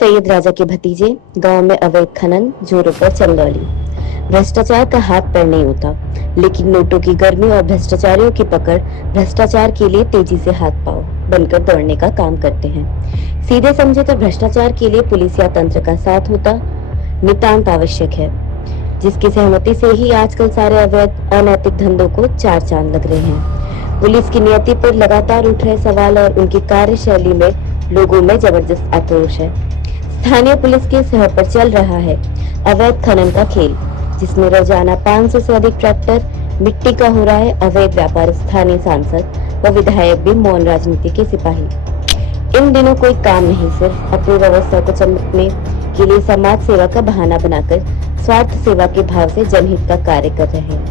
सैयद राजा के भतीजे, गांव में अवैध खनन, जोरों पर चंदौली। भ्रष्टाचार का हाथ पैर नहीं होता, लेकिन नोटों की गर्मी और भ्रष्टाचारियों की पकड़ भ्रष्टाचार के लिए तेजी से हाथ पांव बनकर दौड़ने का काम करते हैं। सीधे समझे तो भ्रष्टाचार के लिए पुलिस या तंत्र का साथ होता नितांत आवश्यक है, जिसकी सहमति से ही आजकल सारे अवैध अनैतिक धंधों को चार चांद लग रहे हैं। पुलिस की नियति पर लगातार उठ रहे सवाल और उनकी कार्यशैली में लोगों में जबरदस्त आक्रोश है। स्थानीय पुलिस के सह पर चल रहा है अवैध खनन का खेल, जिसमें रोजाना 500 से अधिक ट्रैक्टर मिट्टी का हो रहा है अवैध व्यापार। स्थानीय सांसद व विधायक भी मौन राजनीति के सिपाही। इन दिनों कोई काम नहीं, सिर्फ अपनी व्यवस्था को चमकने के लिए समाज सेवा का बहाना बनाकर स्वार्थ सेवा के भाव से जनहित का कार्य कर रहे हैं।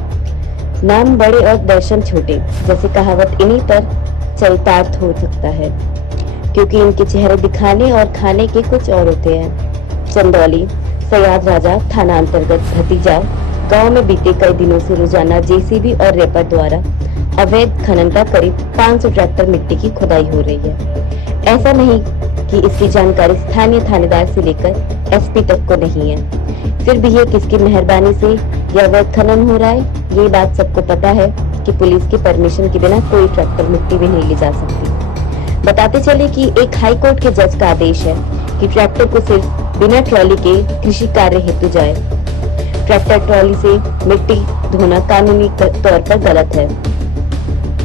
नाम बड़े और दर्शन छोटे, जैसे कहावत इन्हीं पर चरितार्थ हो सकता है, क्योंकि इनके चेहरे दिखाने और खाने के कुछ और होते हैं। चंदौली सैयद राजा थाना अंतर्गत भतीजा गांव में बीते कई दिनों से रोजाना जेसीबी और रेपर द्वारा अवैध खनन का करीब 500 ट्रैक्टर मिट्टी की खुदाई हो रही है। ऐसा नहीं कि इसकी जानकारी स्थानीय थानेदार से लेकर एसपी तक को नहीं है, फिर भी ये किसकी मेहरबानी से यह अवैध खनन हो रहा है, ये बात सबको पता है कि पुलिस की परमिशन के बिना कोई ट्रैक्टर मिट्टी भी नहीं ले जा सकती। बताते चले कि एक हाई कोर्ट के जज का आदेश है कि ट्रैक्टर को सिर्फ बिना ट्रॉली के कृषि कार्य हेतु जाए। ट्रैक्टर ट्रॉली से मिट्टी ढोना कानूनी तौर पर गलत है।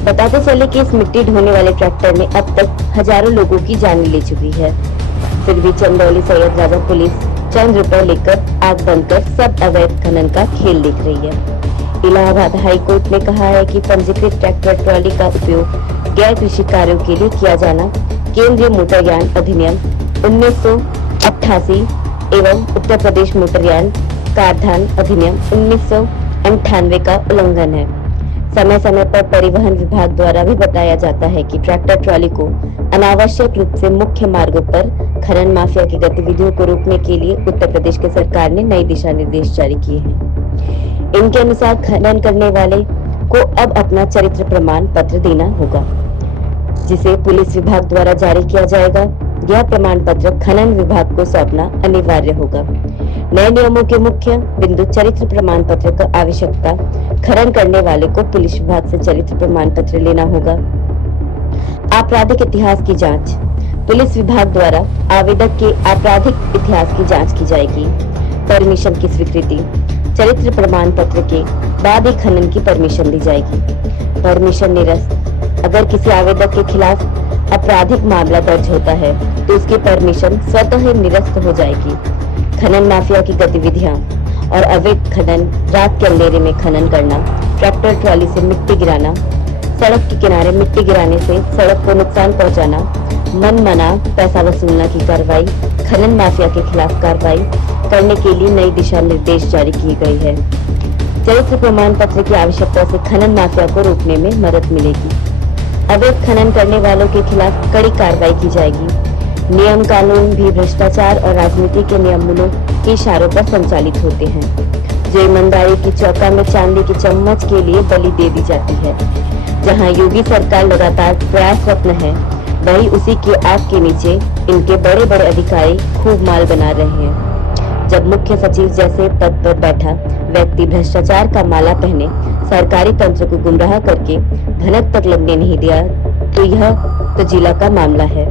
बताते चले कि इस मिट्टी ढोने वाले ट्रैक्टर ने अब तक हजारों लोगों की जान ले चुकी है। फिर भी चंदौली सैयद राजा पुलिस चंद रुपए लेकर आग बंद कर सब अवैध खनन का खेल देख रही है। इलाहाबाद हाई कोर्ट ने कहा है कि पंजीकृत ट्रैक्टर ट्रॉली का उपयोग गैर कृषि कार्यों के लिए किया जाना केंद्रीय मोटरयान अधिनियम 1988 एवं उत्तर प्रदेश मोटरयान कराधान अधिनियम 1998 का उल्लंघन है। समय समय पर परिवहन विभाग द्वारा भी बताया जाता है कि ट्रैक्टर ट्रॉली को अनावश्यक रूप से मुख्य मार्गों पर खनन माफिया की गतिविधियों को रोकने के लिए उत्तर प्रदेश के सरकार ने नए दिशा निर्देश जारी किए हैं। इनके अनुसार खनन करने वाले को अब अपना चरित्र प्रमाण पत्र देना होगा, जिसे पुलिस विभाग द्वारा जारी किया जाएगा। यह प्रमाण पत्र खनन विभाग को सौंपना अनिवार्य होगा। नए नियमों के मुख्य बिंदु चरित्र प्रमाण पत्र का आवश्यकता। खनन करने वाले को पुलिस विभाग से चरित्र प्रमाण पत्र लेना होगा। आपराधिक इतिहास की जांच। पुलिस विभाग द्वारा आवेदक के आपराधिक इतिहास की जांच की जाएगी। परमिशन की स्वीकृति। चरित्र प्रमाण पत्र के बाद ही खनन की परमिशन दी जाएगी। परमिशन निरस्त। अगर किसी आवेदक के खिलाफ आपराधिक मामला दर्ज होता है तो उसकी परमिशन स्वतः ही निरस्त हो जाएगी। खनन माफिया की गतिविधियां और अवैध खनन, रात के अंधेरे में खनन करना, ट्रैक्टर ट्रॉली से मिट्टी गिराना, सड़क के किनारे मिट्टी गिराने से सड़क को नुकसान पहुंचाना, मनमाना पैसा वसूलना की कार्रवाई। खनन माफिया के खिलाफ कार्रवाई करने के लिए नई दिशा निर्देश जारी की गई है। चरित्र प्रमाण पत्र की आवश्यकता से खनन माफिया को रोकने में मदद मिलेगी। अवैध खनन करने वालों के खिलाफ कड़ी कार्रवाई की जाएगी। नियम कानून भी भ्रष्टाचार और राजनीति के नियमों के इशारों पर संचालित होते हैं, जो ईमानदारी की चौका में चांदी की चम्मच के लिए बलि दे दी जाती है। जहां योगी सरकार लगातार प्रयासरत है, वहीं उसी के आग के नीचे इनके बड़े बड़े अधिकारी खूब माल बना रहे हैं। जब मुख्य सचिव जैसे पद पर बैठा व्यक्ति भ्रष्टाचार का माला पहने सरकारी तंत्र को गुमराह करके भनक तक लगने नहीं दिया, तो यह तो जिला का मामला है।